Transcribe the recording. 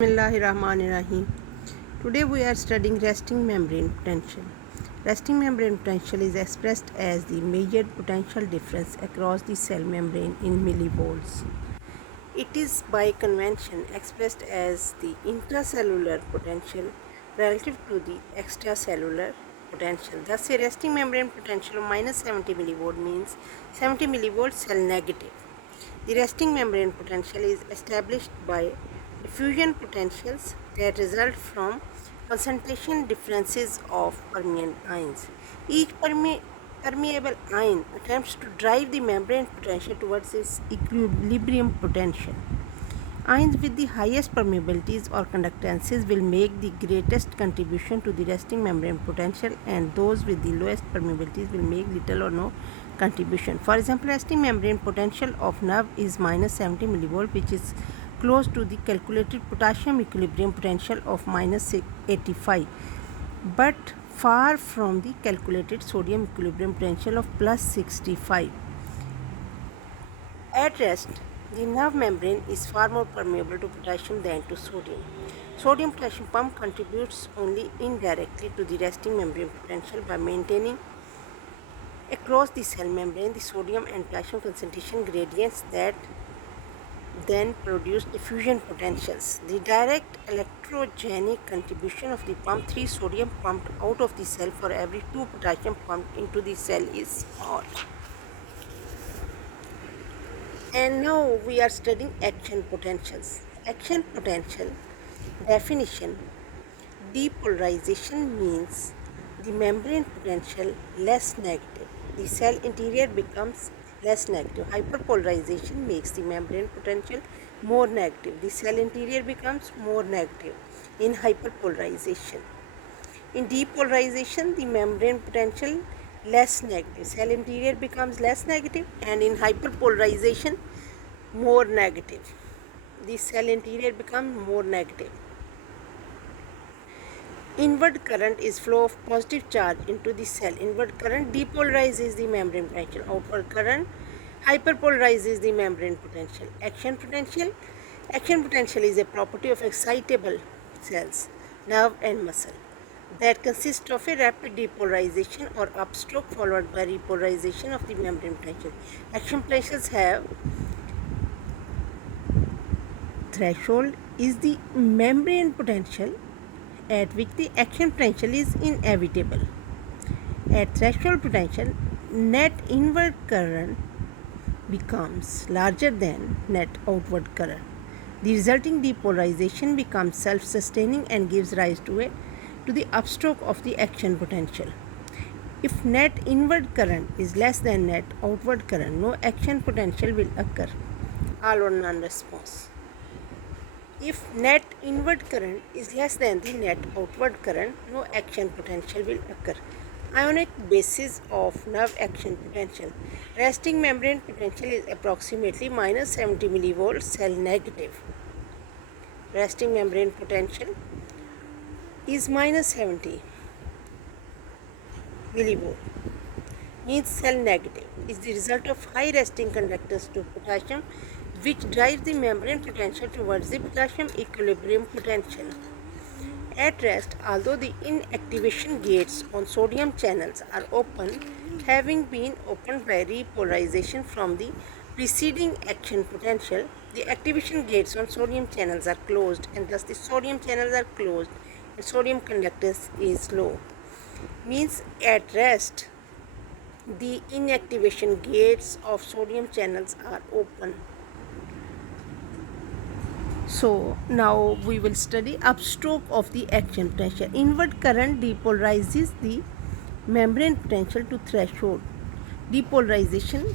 Bismillahirrahmanirrahim. Today we are studying resting membrane potential. Resting membrane potential is expressed as the measured potential difference across the cell membrane in millivolts. It is by convention expressed as the intracellular potential relative to the extracellular potential. Thus, a resting membrane potential of minus 70 millivolt means 70 millivolt cell negative. The resting membrane potential is established by diffusion potentials that result from concentration differences of permeant ions. Each permeable ion attempts to drive the membrane potential towards its equilibrium potential. Ions with the highest permeabilities or conductances will make the greatest contribution to the resting membrane potential, and those with the lowest permeabilities will make little or no contribution. For example, resting membrane potential of nerve is minus 70 millivolt, which is close to the calculated potassium equilibrium potential of minus 85, but far from the calculated sodium equilibrium potential of plus 65. At rest, the nerve membrane is far more permeable to potassium than to sodium. Sodium-potassium pump contributes only indirectly to the resting membrane potential by maintaining across the cell membrane the sodium and potassium concentration gradients that then produce diffusion potentials. The direct electrogenic contribution of the pump 3 sodium pumped out of the cell for every 2 potassium pumped into the cell is small. And now we are studying action potentials. Action potential definition: depolarization means the membrane potential less negative. The cell interior becomes less negative. Hyperpolarization makes the membrane potential more negative. The cell interior becomes more negative in hyperpolarization. In depolarization, the membrane potential less negative. Cell interior becomes less negative, and in hyperpolarization, more negative. The cell interior becomes more negative. Inward current is flow of positive charge into the cell. Inward current depolarizes the membrane potential. Outward current hyperpolarizes the membrane potential. Action potential is a property of excitable cells, nerve and muscle, that consists of a rapid depolarization or upstroke followed by repolarization of the membrane potential. Action potentials have threshold is the membrane potential at which the action potential is inevitable. At threshold potential, net inward current becomes larger than net outward current. The resulting depolarization becomes self-sustaining and gives rise to the upstroke of the action potential. If net inward current is less than net outward current, no action potential will occur. All or none response. If net inward current is less than the net outward current, no action potential will occur. Ionic basis of nerve action potential. Resting membrane potential is approximately minus 70 millivolt cell negative. Resting membrane potential is minus 70 millivolt, means cell negative, is the result of high resting conductance to potassium, which drives the membrane potential towards the potassium equilibrium potential. At rest, although the inactivation gates on sodium channels are open, having been opened by repolarization from the preceding action potential, the activation gates on sodium channels are closed, and thus the sodium channels are closed and sodium conductance is low. Means at rest, the inactivation gates of sodium channels are open. So now we will study upstroke of the action potential. Inward current depolarizes the membrane potential to threshold. Depolarization